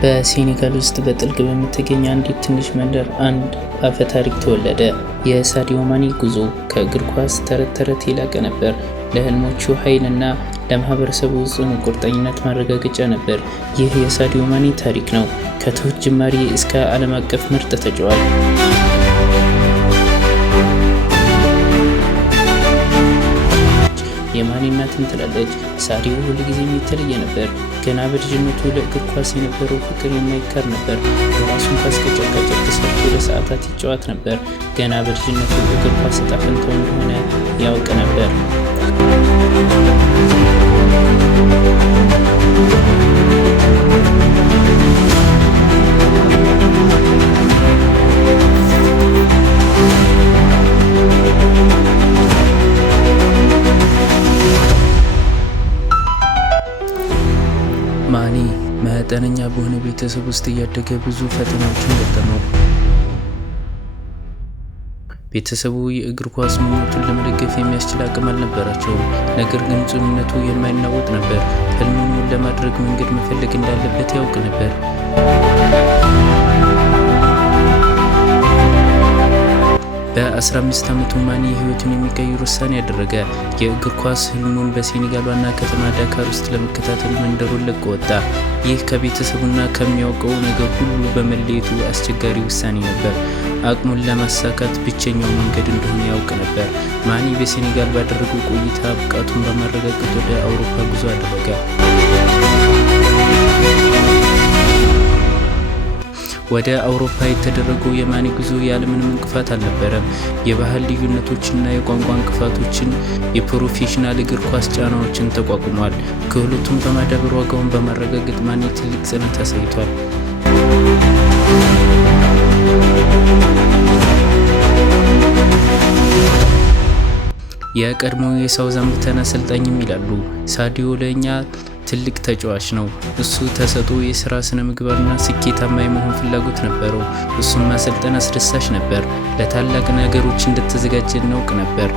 በሴኔጋል ውስጥ በጥልቅ በምትገኝ አንዲት ትንሽ መንደር አንድ አፈ ታሪክ ተወለደ። የሳዲዮ ማኔ ጉዞ ከእግር ኳስ ተረት ተረት የላቀ ነበር። ለህልሞቹ ኃይልና ለማህበረሰቡ ጽኑ ቁርጠኝነት ማረጋገጫ ነበር። ይህ የሳዲዮ ማኔ ታሪክ ነው። ከትሁት ጅማሬ እስከ ዓለም አቀፍ ምርጥ ተጫዋች። የማኔ እናትም ትላለች፣ ሳዲዮ ሁልጊዜም የተለየ ነበር። ገና በልጅነቱ ለእግር ኳስ የነበረው ፍቅር የማይካድ ነበር። ራሱን ኳስ ከጨርቃጨርቅ ተሰርቶ ለሰዓታት ይጫወት ነበር። ገና በልጅነቱ እግር ኳስ ዕጣ ፈንታው እንደሆነ ያውቅ ነበር። ማኔ መጠነኛ በሆነ ቤተሰብ ውስጥ እያደገ ብዙ ፈተናዎችን ገጠመው። ቤተሰቡ የእግር ኳስ ምኞቱን ለመደገፍ የሚያስችል አቅም አልነበራቸውም። ነገር ግን ጽኑነቱ የማይናወጥ ነበር። ህልሙን ለማድረግ መንገድ መፈለግ እንዳለበት ያውቅ ነበር። በ15 ዓመቱ ማኔ ህይወቱን የሚቀይር ውሳኔ ያደረገ። የእግር ኳስ ህልሙን በሴኔጋል ዋና ከተማ ዳካር ውስጥ ለመከታተል መንደሩን ለቆ ወጣ። ይህ ከቤተሰቡና ከሚያውቀው ነገር ሁሉ በመለየቱ አስቸጋሪ ውሳኔ ነበር። አቅሙን ለማሳካት ብቸኛው መንገድ እንደሆነ ያውቅ ነበር። ማኔ በሴኔጋል ባደረገው ቆይታ ብቃቱን በማረጋገጥ ወደ አውሮፓ ጉዞ አደረገ። ወደ አውሮፓ የተደረገው የማኔ ጉዞ ያለምንም እንቅፋት አልነበረም። የባህል ልዩነቶችና የቋንቋ እንቅፋቶችን፣ የፕሮፌሽናል እግር ኳስ ጫናዎችን ተቋቁሟል። ክህሎቱን በማዳበር ዋጋውን በማረጋገጥ ማኔ ትልቅ ጽናት አሳይቷል። የቀድሞው የሳውዛምፕተን አሰልጣኝም ይላሉ፣ ሳዲዮ ለእኛ ትልቅ ተጫዋች ነው። እሱ ተሰጥኦ፣ የስራ ስነ ምግባርና ስኬታማ የመሆን ፍላጎት ነበረው። እሱን ማሰልጠን አስደሳች ነበር። ለታላቅ ነገሮች እንደተዘጋጀ እናውቅ ነበር።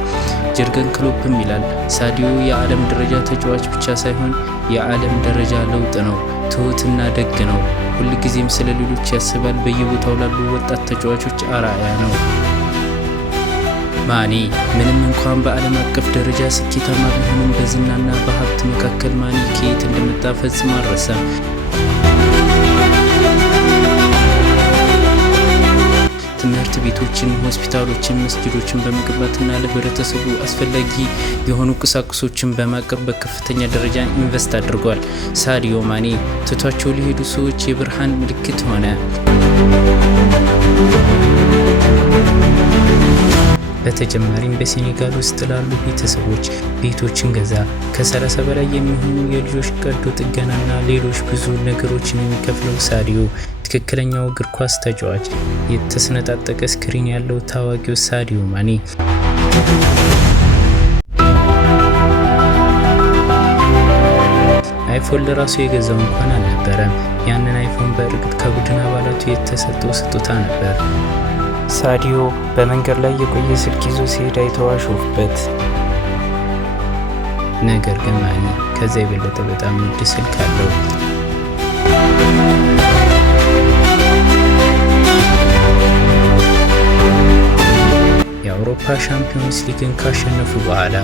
ጀርገን ክሎፕም ይላል፣ ሳዲዮ የዓለም ደረጃ ተጫዋች ብቻ ሳይሆን የዓለም ደረጃ ለውጥ ነው። ትሁትና ደግ ነው። ሁልጊዜም ስለ ሌሎች ያስባል። በየቦታው ላሉ ወጣት ተጫዋቾች አርአያ ነው። ማኔ ምንም እንኳን በዓለም አቀፍ ደረጃ ስኬታማ ቢሆንም በዝናና በሀብት መካከል ማኔ ከየት እንደመጣ ፈጽሞ አልረሳም። ትምህርት ቤቶችን፣ ሆስፒታሎችን፣ መስጊዶችን በመገንባትና ለህብረተሰቡ አስፈላጊ የሆኑ ቁሳቁሶችን በማቅረብ በከፍተኛ ደረጃ ኢንቨስት አድርጓል። ሳዲዮ ማኔ ትቷቸው ሊሄዱ ሰዎች የብርሃን ምልክት ሆነ። በተጨማሪም በሴኔጋል ውስጥ ላሉ ቤተሰቦች ቤቶችን ገዛ። ከ30 በላይ የሚሆኑ የልጆች ቀዶ ጥገናና ሌሎች ብዙ ነገሮችን የሚከፍለው ሳዲዮ ትክክለኛው እግር ኳስ ተጫዋች፣ የተሰነጣጠቀ ስክሪን ያለው ታዋቂው ሳዲዮ ማኔ። አይፎን ለራሱ የገዛው እንኳን አልነበረም። ያንን አይፎን በእርግጥ ከቡድን አባላቱ የተሰጠው ስጦታ ነበር። ሳዲዮ በመንገድ ላይ የቆየ ስልክ ይዞ ሲሄድ አይተው አሾፉበት። ነገር ግን ማኔ ከዛ የበለጠ በጣም ውድ ስልክ አለው። የአውሮፓ ሻምፒዮንስ ሊግን ካሸነፉ በኋላ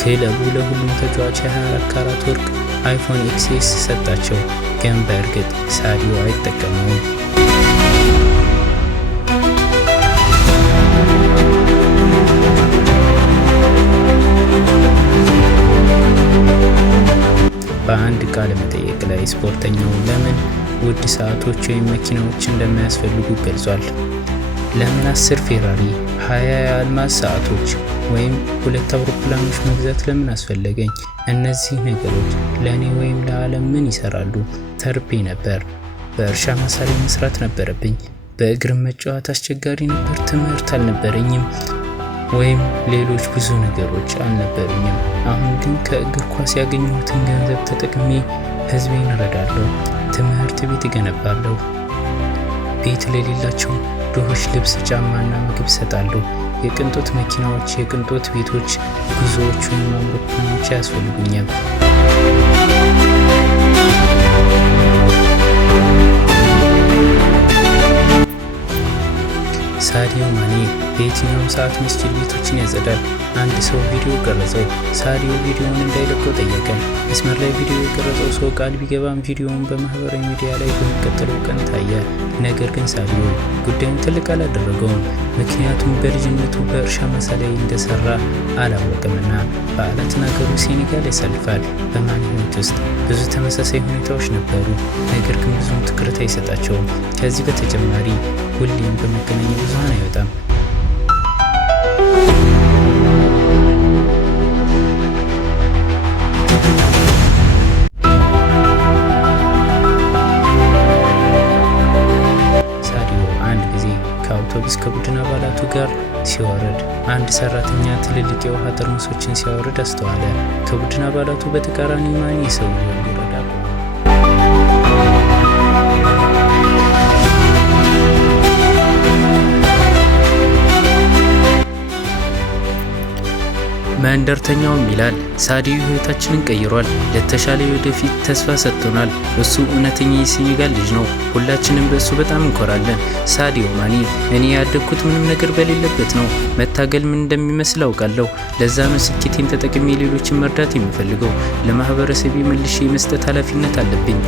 ክለቡ ለሁሉም ተጫዋች 24 ካራት ወርቅ አይፎን ኤክስኤስ ሰጣቸው። ግን በእርግጥ ሳዲዮ አይጠቀመውም። በአንድ ቃለ መጠይቅ ላይ ስፖርተኛው ለምን ውድ ሰዓቶች ወይም መኪናዎች እንደማያስፈልጉ ገልጿል። ለምን 10 ፌራሪ፣ 20 የአልማዝ ሰዓቶች ወይም 2 አውሮፕላኖች መግዛት ለምን አስፈለገኝ? እነዚህ ነገሮች ለእኔ ወይም ለዓለም ምን ይሰራሉ? ተርቤ ነበር። በእርሻ ማሳ ላይ መስራት ነበረብኝ። በእግር መጫወት አስቸጋሪ ነበር። ትምህርት አልነበረኝም ወይም ሌሎች ብዙ ነገሮች አልነበሩኝም። አሁን ግን ከእግር ኳስ ያገኘሁትን ገንዘብ ተጠቅሜ ህዝቤን እረዳለሁ። ትምህርት ቤት እገነባለሁ። ቤት ለሌላቸው ድሆች ልብስ፣ ጫማና ምግብ እሰጣለሁ። የቅንጦት መኪናዎች፣ የቅንጦት ቤቶች፣ ጉዞዎች ወይም አውሮፕላኖች አያስፈልጉኝም። ሳዲዮ ማኔ በየትኛውም ሰዓት መስጂድ ቤቶችን ያጸዳል። አንድ ሰው ቪዲዮ ቀረጸው። ሳዲዮ ቪዲዮውን እንዳይለቀው ጠየቀ። መስመር ላይ ቪዲዮ የቀረጸው ሰው ቃል ቢገባም ቪዲዮውን በማህበራዊ ሚዲያ ላይ በሚቀጥለው ቀን ታየ። ነገር ግን ሳዲዮ ጉዳዩን ትልቅ አላደረገውም። ምክንያቱም በልጅነቱ በእርሻ ማሳ ላይ እንደሰራ አላወቅምና። በዓላትን አገሩ ሴኔጋል ያሳልፋል። በማኒ ሕይወት ውስጥ ብዙ ተመሳሳይ ሁኔታዎች ነበሩ፣ ነገር ግን ብዙም ትኩረት አይሰጣቸውም። ከዚህ በተጨማሪ ሁሌም በመገናኛ ብዙሃን አይወጣም። ሳዲዮ አንድ ጊዜ ከአውቶቡስ ከቡድን አባላቱ ጋር ሲወርድ አንድ ሰራተኛ ትልልቅ የውሃ ጠርሙሶችን ሲያወርድ አስተዋለ። ከቡድን አባላቱ በተቃራኒ ማኒ ሰውየውን ሊረዳ መንደርተኛውም ይላል ሳዲዮ ህይወታችንን ቀይሯል፣ ለተሻለ ወደፊት ተስፋ ሰጥቶናል። እሱ እውነተኛ የሴኔጋል ልጅ ነው። ሁላችንም በእሱ በጣም እንኮራለን። ሳዲዮ ማኔ እኔ ያደግኩት ምንም ነገር በሌለበት ነው። መታገል ምን እንደሚመስል አውቃለሁ። ለዛ ነው ስኬቴን ተጠቅሜ ሌሎችን መርዳት የምፈልገው። ለማህበረሰቤ መልሼ የመስጠት ኃላፊነት አለብኝ።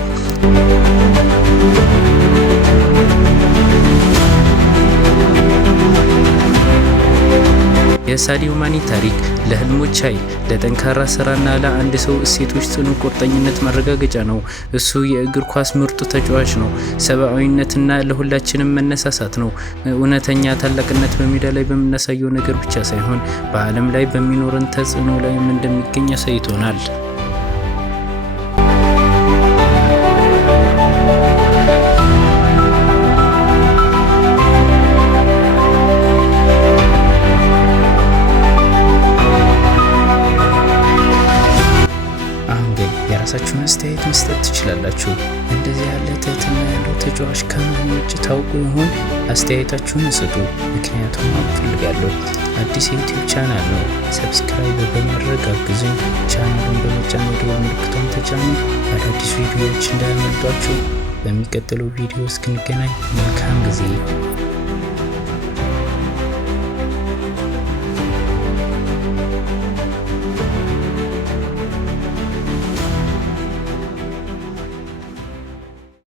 የሳዲዮ ማኔ ታሪክ ለህልሞች ኃይል፣ ለጠንካራ ስራና ለአንድ ሰው እሴቶች ጽኑ ቁርጠኝነት ማረጋገጫ ነው። እሱ የእግር ኳስ ምርጡ ተጫዋች ነው። ሰብአዊነትና ለሁላችንም መነሳሳት ነው። እውነተኛ ታላቅነት በሜዳ ላይ በምናሳየው ነገር ብቻ ሳይሆን በዓለም ላይ በሚኖረን ተጽዕኖ ላይም እንደሚገኝ አሳይቶናል። የራሳችሁን አስተያየት መስጠት ትችላላችሁ። እንደዚህ ያለ ትህትና ያለው ተጫዋች ከማን ውጭ ታውቁ ይሆን? አስተያየታችሁን ስጡ፣ ምክንያቱም ማወቅ እፈልጋለሁ። አዲስ የዩቲዩብ ቻናል ነው። ሰብስክራይብ በማድረግ አግዙኝ። ቻናሉን በመጫን የደወል ምልክቱን ተጫኑ። አዳዲስ ቪዲዮዎች እንዳያመልጧችሁ። በሚቀጥለው ቪዲዮ እስክንገናኝ መልካም ጊዜ